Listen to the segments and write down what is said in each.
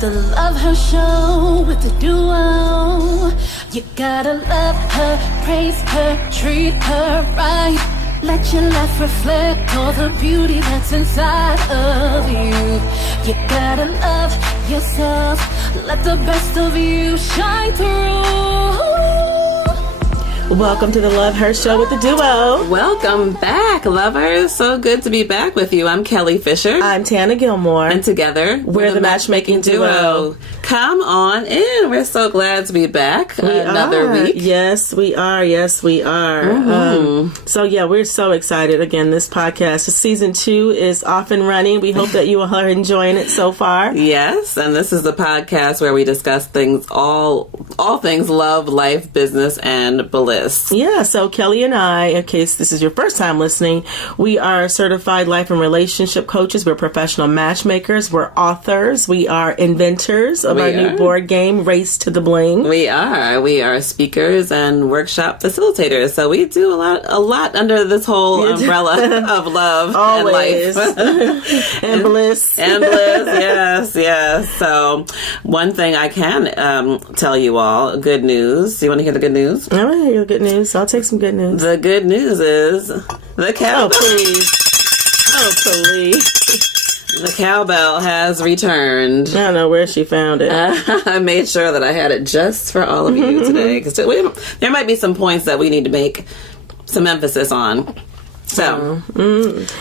The Love Her Show with the duo. You gotta love her, praise her, treat her right. Let your life reflect all the beauty that's inside of you. You gotta love yourself. Let the best of you shine through. Welcome to the Love Her Show with the duo. Welcome back, lovers. So good to be back with you. I'm Kelly Fisher. I'm Tana Gilmore. And together, we're the Matchmaking duo. Come on in. We're so glad to be back another week. Yes, we are. Yes, we are. Mm-hmm. We're so excited. Again, this podcast, season 2 is off and running. We hope that you are enjoying it so far. Yes, and this is the podcast where we discuss things, all things love, life, business, and bliss. Yeah, so Kelly and I, in case this is your first time listening, we are certified life and relationship coaches. We're professional matchmakers. We're authors. We are inventors of our new board game, Race to the Bling. We are speakers and workshop facilitators. So we do a lot under this whole umbrella of love Always. and life. and bliss. And bliss, yes. So one thing I can tell you all, good news. Do you want to hear the good news? I want to hear the good news. I'll take some good news. The good news is the cowbell. Oh, please. The cowbell has returned. I don't know where she found it. I made sure that I had it just for all of you today, because there might be some points that we need to make some emphasis on. So,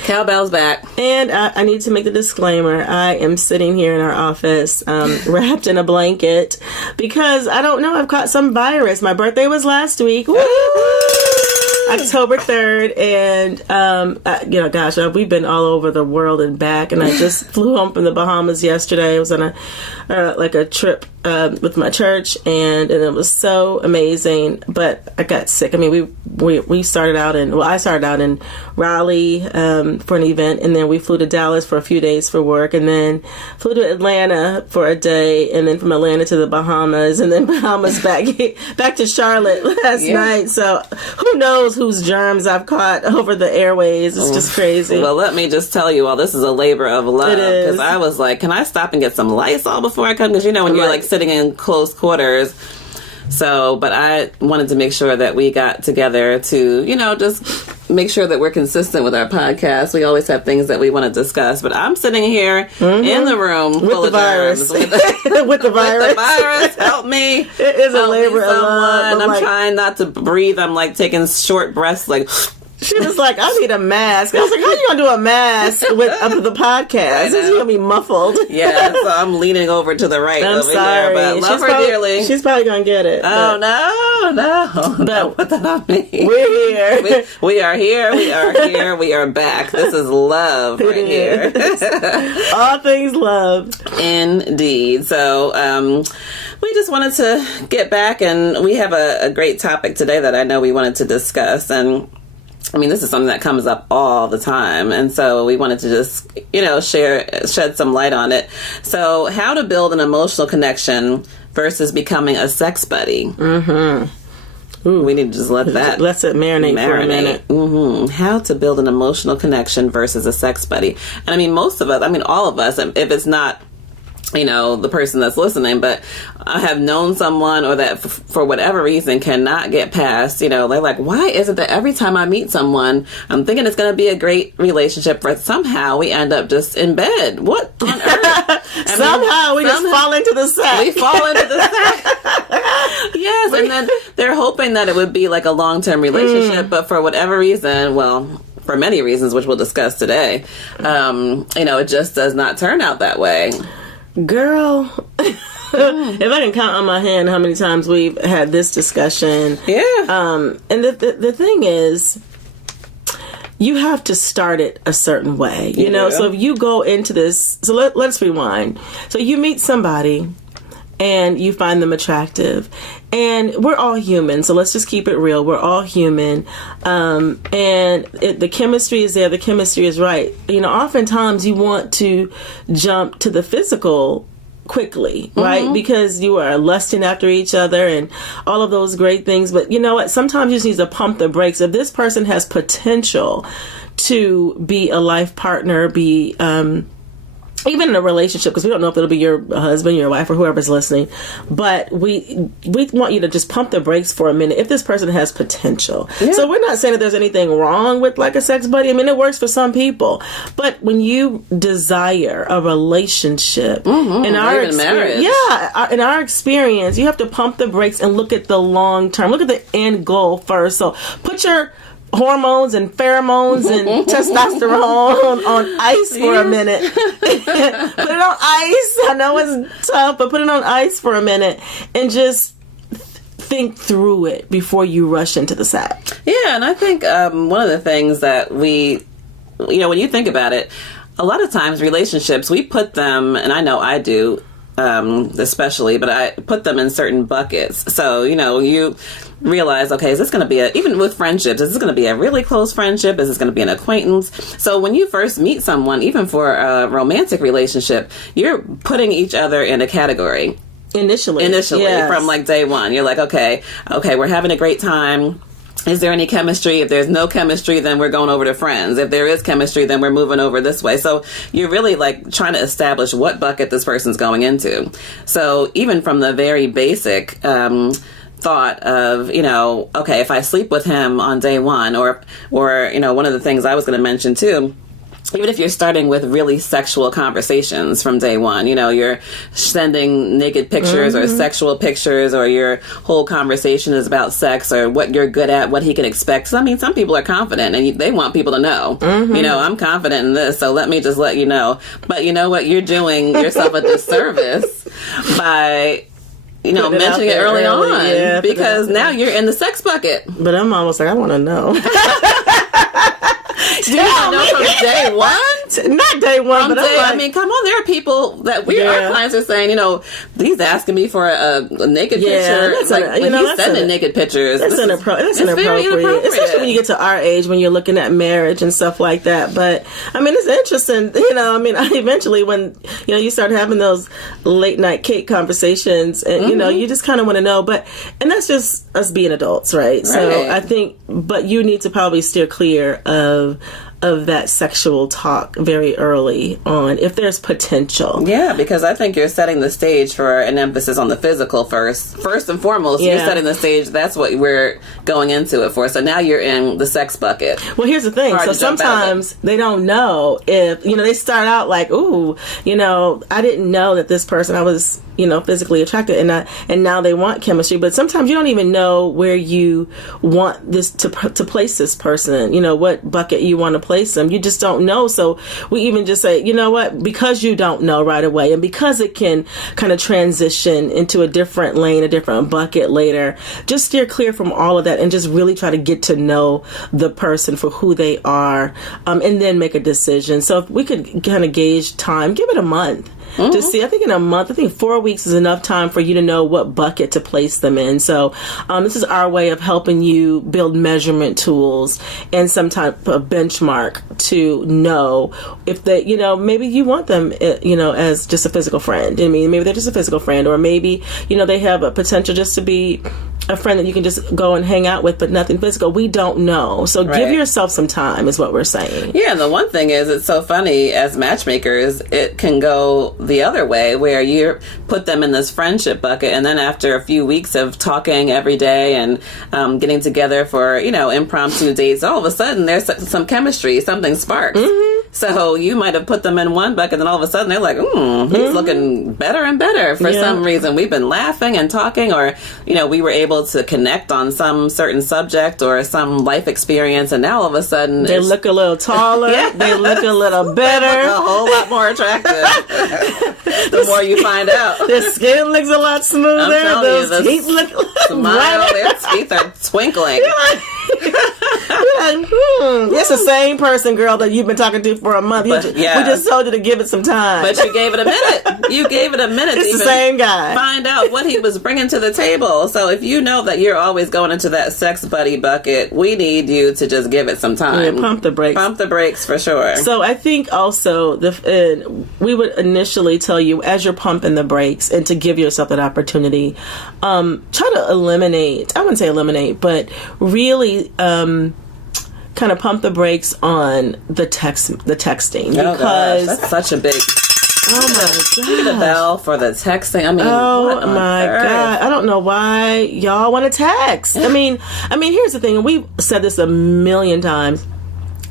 cowbell's back. And I need to make the disclaimer. I am sitting here in our office wrapped in a blanket because I don't know, I've caught some virus. My birthday was last week. Woo! October 3rd. And, we've been all over the world and back. And I just flew home from the Bahamas yesterday. I was on a trip with my church, and it was so amazing. But I got sick. I mean, I started out in Raleigh for an event, and then we flew to Dallas for a few days for work, and then flew to Atlanta for a day, and then from Atlanta to the Bahamas, and then Bahamas back to Charlotte last night. So who knows whose germs I've caught over the airways. It's just crazy. Well, let me just tell you all, this is a labor of love. It is. Because I was like, can I stop and get some Lysol before I come? Because when you're like sitting in close quarters. So, but I wanted to make sure that we got together to, just make sure that we're consistent with our podcast. We always have things that we want to discuss, but I'm sitting here in the room full of virus. germs. With the virus. With the virus. Help me. It is a labor of love. I'm trying not to breathe. I'm like taking short breaths, like... She was like, I need a mask. I was like, how are you going to do a mask with the podcast? It's going to be muffled. Yeah, so I'm leaning over to the right I'm over sorry. there, but love her dearly. She's probably going to get it. Oh, no. Don't put that on me. We're here. We are here. We are here. We are back. This is love right here. All things love. Indeed. So, we just wanted to get back, and we have a great topic today that I know we wanted to discuss, and this is something that comes up all the time, and so we wanted to just, shed some light on it. So, how to build an emotional connection versus becoming a sex buddy. Mm-hmm. Ooh, we need to just let it marinate for a minute. Mm-hmm. How to build an emotional connection versus a sex buddy. And most of us, all of us, if it's not the person that's listening, but I have known someone or that for whatever reason cannot get past, they're like, why is it that every time I meet someone, I'm thinking it's going to be a great relationship, but somehow we end up just in bed? What on earth? Somehow we just fall into the sack. We fall into the sack. Yes, and then they're hoping that it would be like a long-term relationship, but for whatever reason, for many reasons, which we'll discuss today, it just does not turn out that way. Girl, if I can count on my hand how many times we've had this discussion. Yeah. And the thing is, you have to start it a certain way, you know? So if you go into this, so let's rewind. So you meet somebody and you find them attractive, and we're all human, so let's just keep it real. We're all human, and the chemistry is there. The chemistry is right. Oftentimes you want to jump to the physical quickly, right? Because you are lusting after each other and all of those great things. But you know what? Sometimes you just need to pump the brakes. If this person has potential to be a life partner, be even in a relationship, because we don't know if it'll be your husband, your wife, or whoever's listening, but we want you to just pump the brakes for a minute if this person has potential. Yeah. So we're not saying that there's anything wrong with like a sex buddy. I mean, it works for some people, but when you desire a relationship, in our experience, in our experience, you have to pump the brakes and look at the long term. Look at the end goal first. So put your hormones and pheromones and testosterone on ice for a minute. Put it on ice. I know it's tough, but put it on ice for a minute and just think through it before you rush into the sack. Yeah, and I think one of the things that when you think about it, a lot of times relationships, we put them, and I know I do, especially, but I put them in certain buckets. So, you realize, okay, is this going to be even with friendships, is this going to be a really close friendship? Is this going to be an acquaintance? So when you first meet someone, even for a romantic relationship, you're putting each other in a category. Initially, yes. From like day one. You're like, okay, we're having a great time. Is there any chemistry? If there's no chemistry, then we're going over to friends. If there is chemistry, then we're moving over this way. So you're really like trying to establish what bucket this person's going into. So even from the very basic thought of, okay, if I sleep with him on day one, or one of the things I was going to mention too, even if you're starting with really sexual conversations from day one, you're sending naked pictures or sexual pictures, or your whole conversation is about sex or what you're good at, what he can expect. So, I mean, some people are confident and they want people to know, I'm confident in this, so let me just let you know. But you know what? You're doing yourself a disservice by mentioning it early on, because now you're in the sex bucket. But I'm almost like, I want to know. Do you know from day one? Not day one, but I mean, come on, there are people that our clients are saying, he's asking me for a naked picture. He's sending naked pictures. That's inappropriate. Especially when you get to our age, when you're looking at marriage and stuff like that. But, I mean, it's interesting, eventually when, you start having those late night cake conversations and, you just kind of want to know. And that's just us being adults, right? So I think, but you need to probably steer clear of that sexual talk very early on if there's potential. Yeah, because I think you're setting the stage for an emphasis on the physical first and foremost. You're setting the stage. That's what we're going into it for. So now you're in the sex bucket. Well, here's the thing. So sometimes they don't know if, they start out like, ooh, I didn't know that this person I was, physically attracted, and now they want chemistry. But sometimes you don't even know where you want this to place this person, what bucket you want to place them. You just don't know. So we even just say, you know what, because you don't know right away, and because it can kind of transition into a different lane, a different bucket later, just steer clear from all of that and just really try to get to know the person for who they are, and then make a decision. So if we could kind of gauge time, give it a month. To see, I think in a month, 4 weeks is enough time for you to know what bucket to place them in. So this is our way of helping you build measurement tools and some type of benchmark to know if they, maybe you want them, as just a physical friend. I mean, maybe they're just a physical friend, or maybe, they have a potential just to be a friend that you can just go and hang out with, but nothing physical. We don't know. So give yourself some time is what we're saying. Yeah, and the one thing is, it's so funny, as matchmakers, it can go the other way, where you put them in this friendship bucket, and then after a few weeks of talking every day and getting together for, impromptu dates, all of a sudden there's some chemistry, something sparks. So you might have put them in one bucket, and all of a sudden they're like, he's looking better and better for some reason. We've been laughing and talking, or, we were able to connect on some certain subject or some life experience, and now all of a sudden they look a little taller, they look a little better, they look a whole lot more attractive. The more you find out, their skin looks a lot smoother. Those teeth look smile, their teeth are twinkling. It's the same person, girl, that you've been talking to for a month. We just told you to give it some time. But you gave it a minute. You gave it a minute it's to the same guy. Find out what he was bringing to the table. So if you know that you're always going into that sex buddy bucket, we need you to just give it some time. Yeah, pump the brakes. Pump the brakes for sure. So I think also we would initially tell you, as you're pumping the brakes and to give yourself that opportunity, try to eliminate, I wouldn't say eliminate, but really kind of pump the brakes on the texting, because that's such a big Oh my god! Ring the bell for the texting. I mean, oh my god! I don't know why y'all want to text. I mean, here's the thing, and we've said this a million times.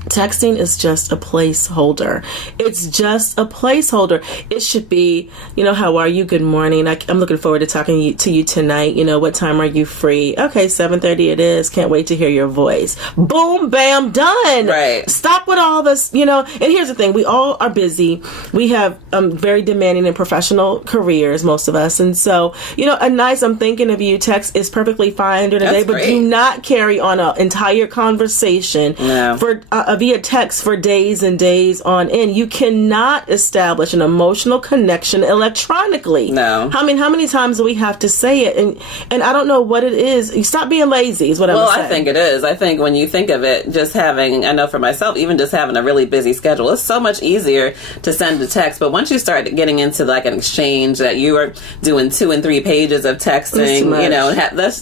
Texting is just a placeholder. It's just a placeholder. It should be, how are you? Good morning. I'm looking forward to talking to you tonight. What time are you free? Okay, 7:30 it is. Can't wait to hear your voice. Boom, bam, done. Right. Stop with all this, And here's the thing. We all are busy. We have very demanding and professional careers, most of us. And so, a nice I'm thinking of you text is perfectly fine during the day, but do not carry on an entire conversation for via text for days and days on end. You cannot establish an emotional connection electronically. No. I mean, how many times do we have to say it? And I don't know what it is. You stop being lazy is what I'm saying. Well, I think it is. I think when you think of it, just having, I know for myself, even just having a really busy schedule, it's so much easier to send a text. But once you start getting into like an exchange that you are doing 2 and 3 pages of texting,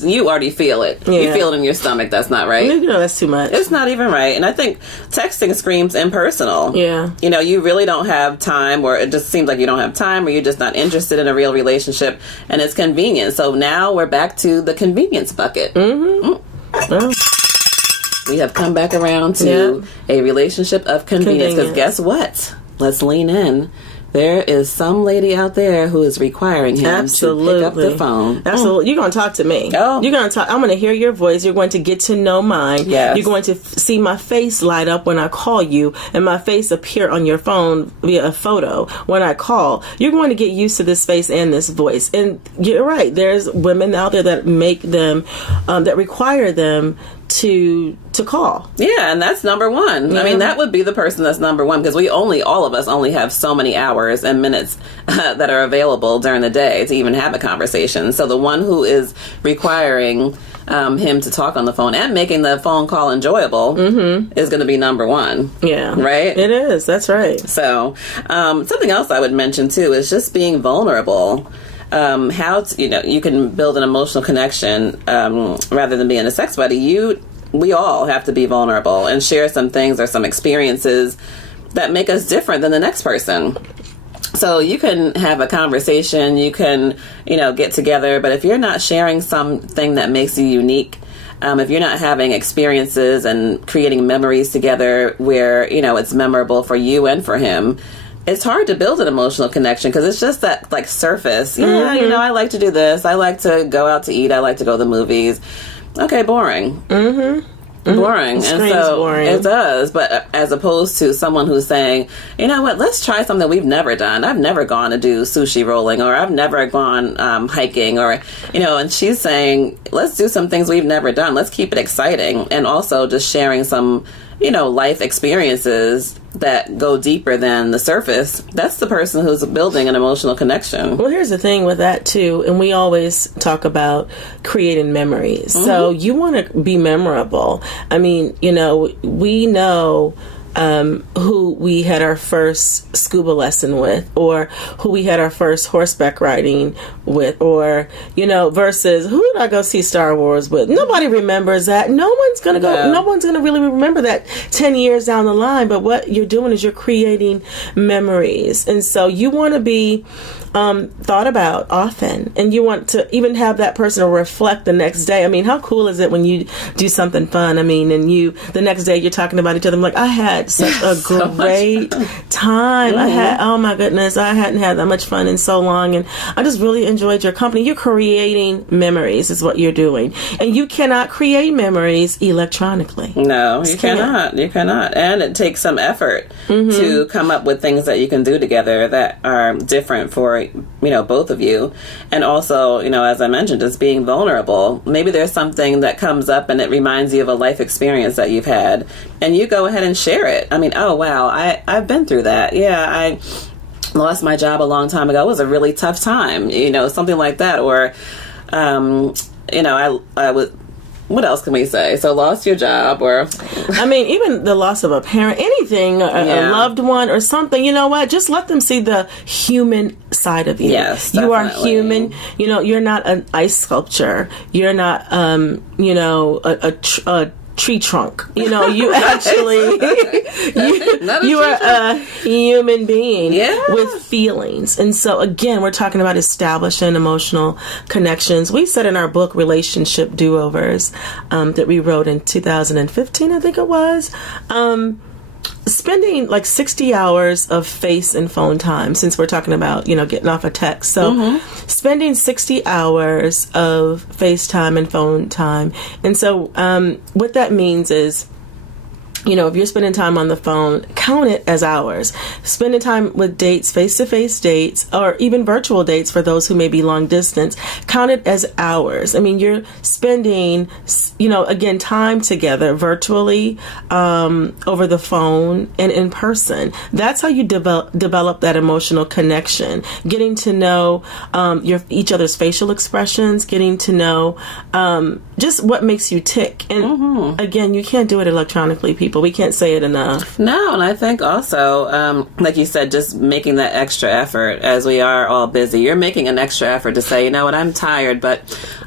you already feel it. Yeah. You feel it in your stomach. That's not right. That's too much. It's not even right. And I think texting screams impersonal. Yeah. You really don't have time, or it just seems like you don't have time, or you're just not interested in a real relationship, and it's convenient. So now we're back to the convenience bucket. Mm-hmm. We have come back around to a relationship of convenience. Because guess what? Let's lean in. There is some lady out there who is requiring him to pick up the phone. Absolutely. You're going to talk to me. Oh. You're going to talk. I'm going to hear your voice. You're going to get to know mine. Yes. You're going to see my face light up when I call you, and my face appear on your phone via a photo when I call. You're going to get used to this face and this voice. And you're right. There's women out there that make them, that require them to call. Yeah, and that's number one. Yeah. I mean, that would be the person that's number one, because all of us only have so many hours and minutes that are available during the day to even have a conversation. So the one who is requiring him to talk on the phone and making the phone call enjoyable is going to be number one. Yeah. Right? It is. That's right. So something else I would mention too is just being vulnerable. You can build an emotional connection rather than being a sex buddy. We all have to be vulnerable and share some things or some experiences that make us different than the next person. So you can have a conversation, you can, get together, but if you're not sharing something that makes you unique, if you're not having experiences and creating memories together where, it's memorable for you and for him, it's hard to build an emotional connection, because it's just that like surface. Yeah, I like to do this. I like to go out to eat. I like to go to the movies. Okay, boring. Boring. And so boring. It does. But as opposed to someone who's saying, you know what, let's try something we've never done. I've never gone to do sushi rolling, or I've never gone hiking, or, and she's saying, let's do some things we've never done. Let's keep it exciting. And also just sharing some, life experiences that go deeper than the surface. That's the person who's building an emotional connection. Well, here's the thing with that too, and we always talk about creating memories. So you want to be memorable. I mean, we know who we had our first scuba lesson with, or who we had our first horseback riding with, or, versus who did I go see Star Wars with? Nobody remembers that. No one's going to really remember that 10 years down the line. But what you're doing is you're creating memories. And so you want to be thought about often, and you want to even have that person reflect the next day. I mean, how cool is it when you do something fun? I mean, and the next day you're talking about each other. I'm like, I had such a great time. Oh my goodness, I hadn't had that much fun in so long, and I just really enjoyed your company. You're creating memories is what you're doing, and you cannot create memories electronically. No, you cannot. You cannot. And it takes some effort to come up with things that you can do together that are different for both of you. And also, as I mentioned, just being vulnerable. Maybe there's something that comes up and it reminds you of a life experience that you've had, and you go ahead and share it. I mean, oh wow, I've been through that. Yeah, I lost my job a long time ago. It was a really tough time, something like that. Or I was, what else can we say? So lost your job, or I mean, even the loss of a parent, anything, a loved one or something, just let them see the human side of you. Yes, you definitely. are human. You're not an ice sculpture. You're not, a tree trunk. You know, you actually you are a human being with feelings. And so again, we're talking about establishing emotional connections. We said in our book Relationship Do-Overs that we wrote in 2015, I think it was, spending like 60 hours of face and phone time, since we're talking about, you know, getting off a text. So spending 60 hours of FaceTime and phone time. And so what that means is, you know, if you're spending time on the phone, count it as hours. Spending time with dates, face-to-face dates, or even virtual dates for those who may be long distance, count it as hours. I mean, you're spending, you know, again, time together virtually, over the phone and in person. That's how you develop that emotional connection. Getting to know each other's facial expressions, getting to know just what makes you tick. And again, you can't do it electronically, people. We can't say it enough. No, and I think also, like you said, just making that extra effort, as we are all busy. You're making an extra effort to say, you know what, I'm tired, but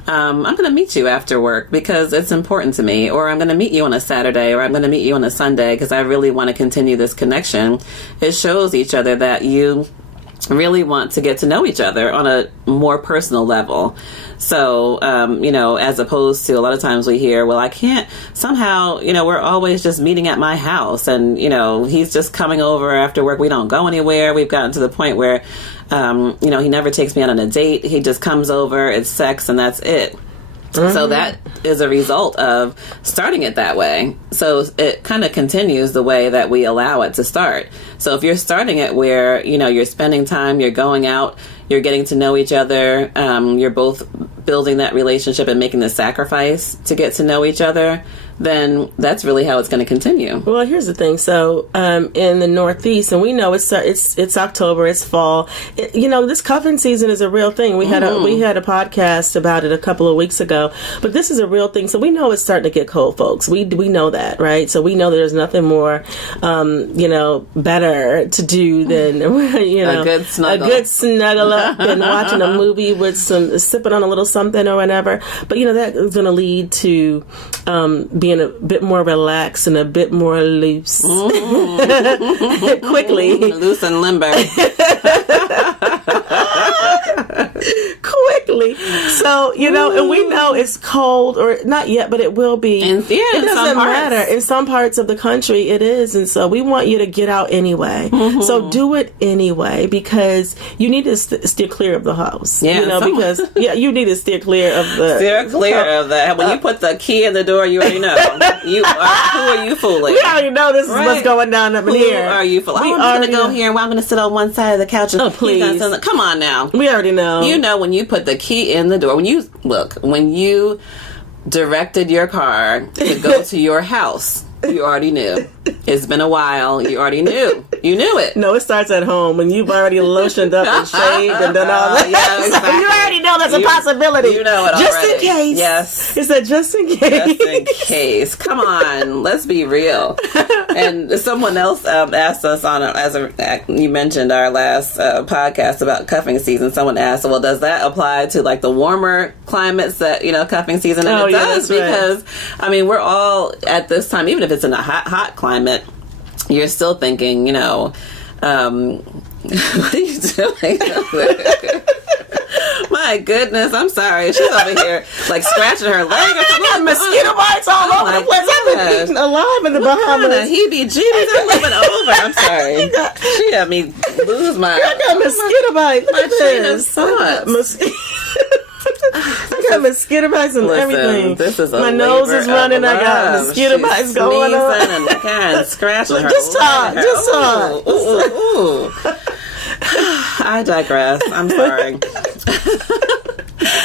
I'm going to meet you after work because it's important to me, or I'm going to meet you on a Saturday, or I'm going to meet you on a Sunday because I really want to continue this connection. It shows each other that you really want to get to know each other on a more personal level. So, you know, as opposed to a lot of times we hear, well, I can't somehow, you know, we're always just meeting at my house and, you know, he's just coming over after work. We don't go anywhere. We've gotten to the point where, you know, he never takes me out on a date. He just comes over, it's sex, and that's it. So that is a result of starting it that way. So it kind of continues the way that we allow it to start. So if you're starting it where, you know, you're spending time, you're going out, you're getting to know each other, you're both building that relationship and making the sacrifice to get to know each other, then that's really how it's going to continue. Well, here's the thing. So in the Northeast, and we know it's October, it's fall. You know, this cuffing season is a real thing. We had a podcast about it a couple of weeks ago, but this is a real thing. So we know it's starting to get cold, folks. We know that, right? So we know that there's nothing more, you know, better to do than you know, a good snuggle up and watching a movie with sipping on a little something or whatever. But you know, that is going to lead to being a bit more relaxed and a bit more loose. Quickly. Loose and limber. Quickly. So, you know, and we know it's cold, or not yet, but it will be. It doesn't matter. In some parts of the country, it is. And so we want you to get out anyway. So do it anyway, because you need to steer clear of the house. Yeah, you know, because you need to steer clear of the... Steer clear of that. When you put the key in the door, you already know. Who are you fooling? We already know this is what's going down up in here. Who are you fooling? I'm going to go here and I'm going to sit on one side of the couch. And please. Come on now. We already know. You know, when you put the key in the door, when you directed your car to go to your house, you already knew. It's been a while. You already knew. You knew it. No, it starts at home when you've already lotioned up and shaved and done all that. Yeah, exactly. You already know that's a possibility. You know it just already. In case. Yes. It's a just in case. Just in case. Come on. Let's be real. And someone else asked us you mentioned our last podcast about cuffing season. Someone asked, well, does that apply to like the warmer climates that, you know, cuffing season? And it does, because, right. I mean, we're all at this time, even if it's in a hot climate, you're still thinking, you know, what are you doing? My goodness, I'm sorry. She's over here like scratching her leg or something. Mosquito bites all over the place. I've been eating alive in the Bahamas. Heebie-jeebies are living over. I'm sorry. She had me lose my... I got mosquito bites. My chain of thoughts. I got mosquito bites and everything. This is my nose is running. I got mosquito bites going on. And Karen scratching her. Just talk. Ooh. I digress. I'm sorry.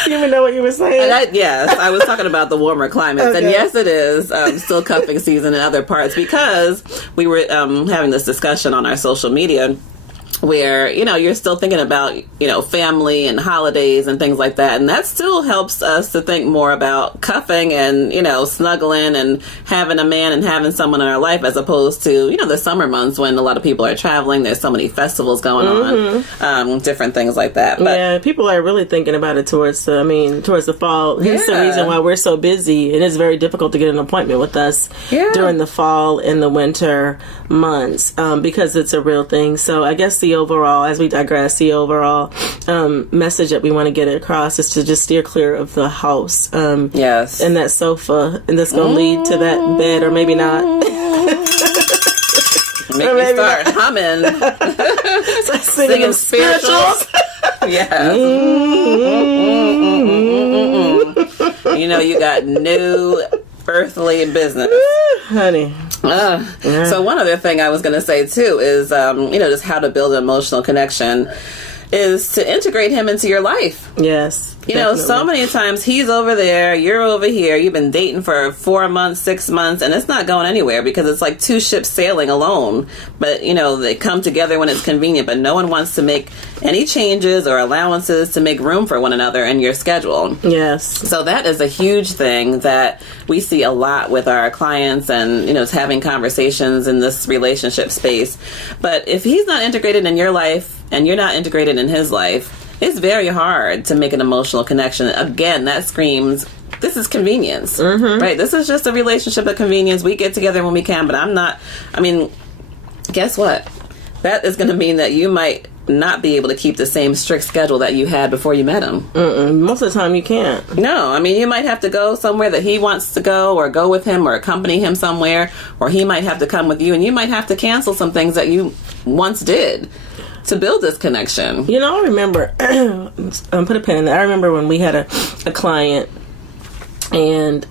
You even know what you were saying? Yes, I was talking about the warmer climates. Okay. And yes, it is still cuffing season in other parts, because we were having this discussion on our social media where, you're still thinking about, family and holidays and things like that. And that still helps us to think more about cuffing and, snuggling and having a man and having someone in our life, as opposed to, the summer months when a lot of people are traveling. There's so many festivals going on, different things like that. But, yeah, people are really thinking about it towards the fall. Hence the reason why we're so busy. It is very difficult to get an appointment with us during the fall and the winter months, because it's a real thing. So I guess the overall, as we digress, the overall message that we want to get across is to just steer clear of the house. Yes. And that sofa, and that's going to lead to that bed, or maybe not. Make me start humming. Singing spirituals. Yes. You got new earthly business. Honey. So one other thing I was going to say too is, just how to build an emotional connection is to integrate him into your life. Yes. So many times he's over there, you're over here, you've been dating for 4 months, 6 months, and it's not going anywhere because it's like two ships sailing alone. But, they come together when it's convenient, but no one wants to make any changes or allowances to make room for one another in your schedule. Yes. So that is a huge thing that we see a lot with our clients and, having conversations in this relationship space. But if he's not integrated in your life and you're not integrated in his life, it's very hard to make an emotional connection. Again, that screams, this is convenience, right? This is just a relationship of convenience. We get together when we can, but guess what? That is going to mean that you might not be able to keep the same strict schedule that you had before you met him. Most of the time you can't. No, you might have to go somewhere that he wants to go, or go with him, or accompany him somewhere, or he might have to come with you, and you might have to cancel some things that you once did to build this connection. I remember, put a pin in that. I remember when we had a client, and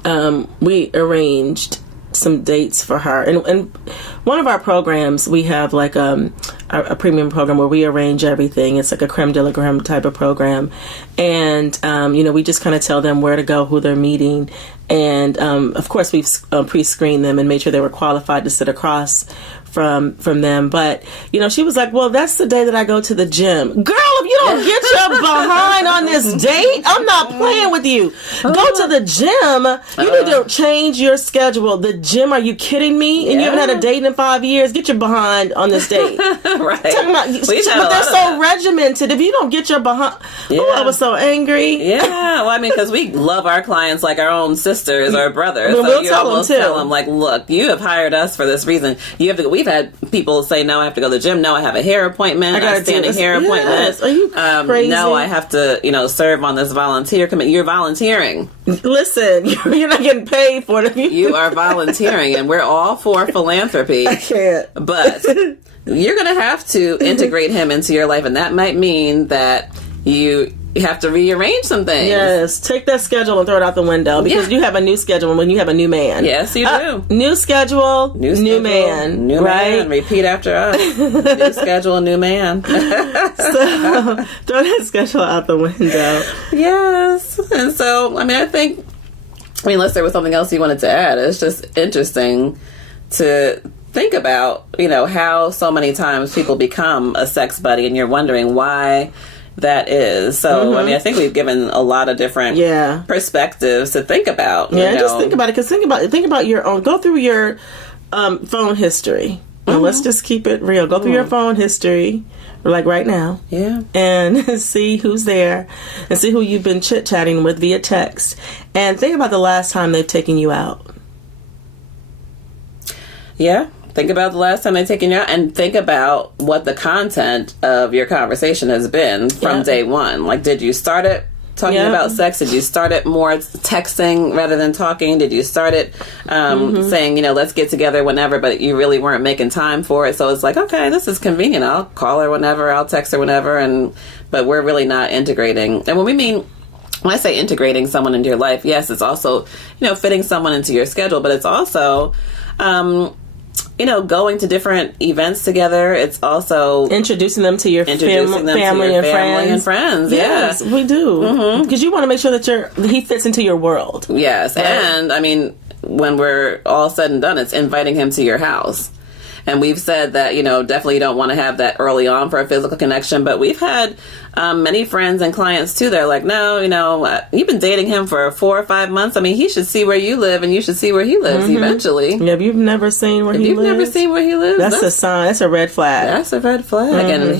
we arranged some dates for her. And one of our programs, we have like a premium program where we arrange everything. It's like a creme de la creme type of program. And, we just kind of tell them where to go, who they're meeting. And, of course, we've pre-screened them and made sure they were qualified to sit across from them. But, she was like, well, that's the day that I go to the gym. Girl, if you don't get your behind on this date, I'm not playing with you. Go to the gym. You need to change your schedule. The gym, are you kidding me? And you haven't had a date in 5 years? Get your behind on this date. Right. But they're so regimented. If you don't get your behind... Oh, I was so angry. Yeah. Well, because we love our clients like our own sisters or brothers. So we'll tell them, like, look, you have hired us for this reason. We've had people say, no, I have to go to the gym. No, I have a hair appointment. I stand a hair appointment. Are you crazy? No, I have to, serve on this volunteer committee. You're volunteering. Listen, you're not getting paid for it. You are volunteering, and we're all for philanthropy. I can't. But you're going to have to integrate him into your life, and that might mean that you have to rearrange some things. Yes, take that schedule and throw it out the window, because you have a new schedule when you have a new man. Yes, you do. New schedule, new man. New right? man. Repeat after us. New schedule, new man. So throw that schedule out the window. Yes. And so, I think, unless there was something else you wanted to add, it's just interesting to think about, how so many times people become a sex buddy, and you're wondering why that is. So, I think we've given a lot of different perspectives to think about. Just think about it. Because think about your own. Go through your phone history. Now, let's just keep it real. Go through your phone history, like right now. Yeah. And see who's there, and see who you've been chit-chatting with via text. And think about the last time they've taken you out. Yeah. Think about the last time they've taken you out, and think about what the content of your conversation has been from day one. Like, did you start it talking about sex? Did you start it more texting rather than talking? Did you start it saying, let's get together whenever, but you really weren't making time for it? So it's like, okay, this is convenient. I'll call her whenever, I'll text her whenever, but we're really not integrating. And when I say integrating someone into your life, yes, it's also, fitting someone into your schedule, but it's also, going to different events together. It's also introducing them to your family and friends. Yes, we do. Because you want to make sure that he fits into your world. Yes, and when we're all said and done, it's inviting him to your house. And we've said that, definitely you don't want to have that early on for a physical connection. But we've had many friends and clients too. They're like, no, you've been dating him for 4 or 5 months. I mean, he should see where you live and you should see where he lives eventually. Yeah, if you've never seen where he lives. If you've never seen where he lives. That's a sign. That's a red flag. That's a red flag. And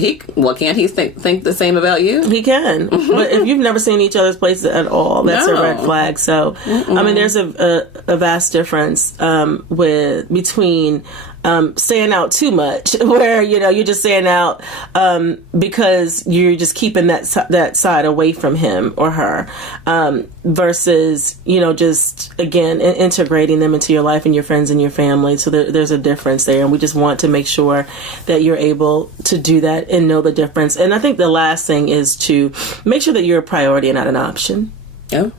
can't he think the same about you? He can. But if you've never seen each other's places at all, that's a red flag. So, I mean, there's a vast difference between staying out too much, where you're just staying out because you're just keeping that side away from him or her, versus just again integrating them into your life and your friends and your family. So there's a difference there, and we just want to make sure that you're able to do that and know the difference. And I think the last thing is to make sure that you're a priority and not an option. Yeah.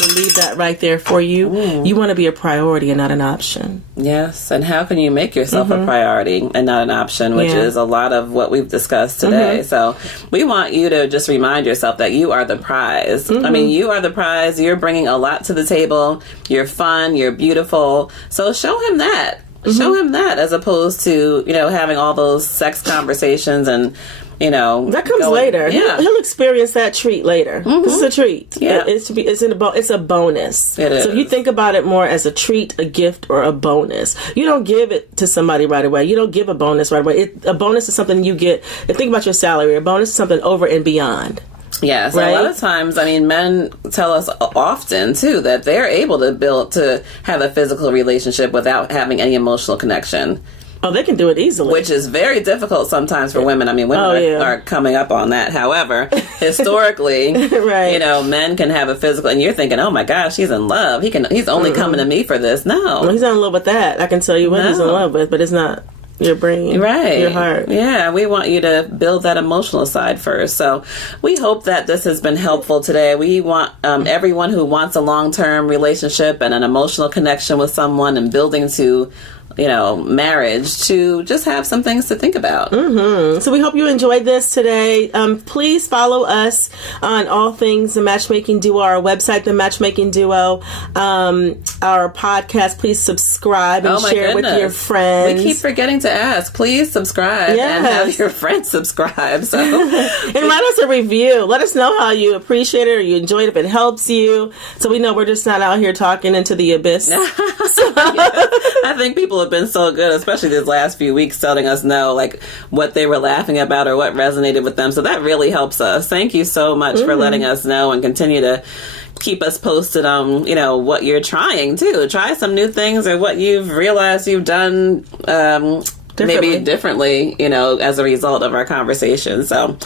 We'll leave that right there for you. You want to be a priority and not an option. Yes. And how can you make yourself a priority and not an option, which is a lot of what we've discussed today. So we want you to just remind yourself that you are the prize. I mean, you are the prize. You're bringing a lot to the table. You're fun. You're beautiful. So show him that. Show him that, as opposed to, having all those sex conversations and, that comes later. Yeah. He'll experience that treat later. This is a treat. Yeah. It's a bonus. It is. So if you think about it more as a treat, a gift, or a bonus, you don't give it to somebody right away. You don't give a bonus right away. A bonus is something you get. And think about your salary. A bonus is something over and beyond. Yes, right? A lot of times, I mean, men tell us often, too, that they're able to have a physical relationship without having any emotional connection. Oh, they can do it easily. Which is very difficult sometimes for women. I mean, women are coming up on that. However, historically, men can have a physical, and you're thinking, oh my gosh, he's in love. He's only coming to me for this. No. Well, he's not in love with that. I can tell you what he's in love with, but it's not your brain, your heart. Yeah, we want you to build that emotional side first. So we hope that this has been helpful today. We want everyone who wants a long-term relationship and an emotional connection with someone and building to marriage to just have some things to think about. So we hope you enjoyed this today. Please follow us on all things The Matchmaking Duo, our website, The Matchmaking Duo, our podcast. Please subscribe and share with your friends. We keep forgetting to ask. Please subscribe and have your friends subscribe. So. And write us a review. Let us know how you appreciate it or you enjoyed it, if it helps you. So we know we're just not out here talking into the abyss. I think people have been so good, especially these last few weeks, telling us what they were laughing about or what resonated with them. So that really helps us. Thank you so much for letting us know, and continue to keep us posted on, what you're trying to try some new things or what you've realized you've done maybe differently, as a result of our conversation. So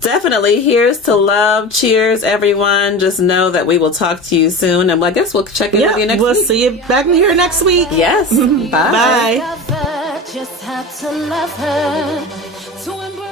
definitely, here's to love. Cheers, everyone. Just know that we will talk to you soon. And I guess we'll check in with you next week. We'll see you back in here next week. Yes. Bye. Bye. Just had to love her to embrace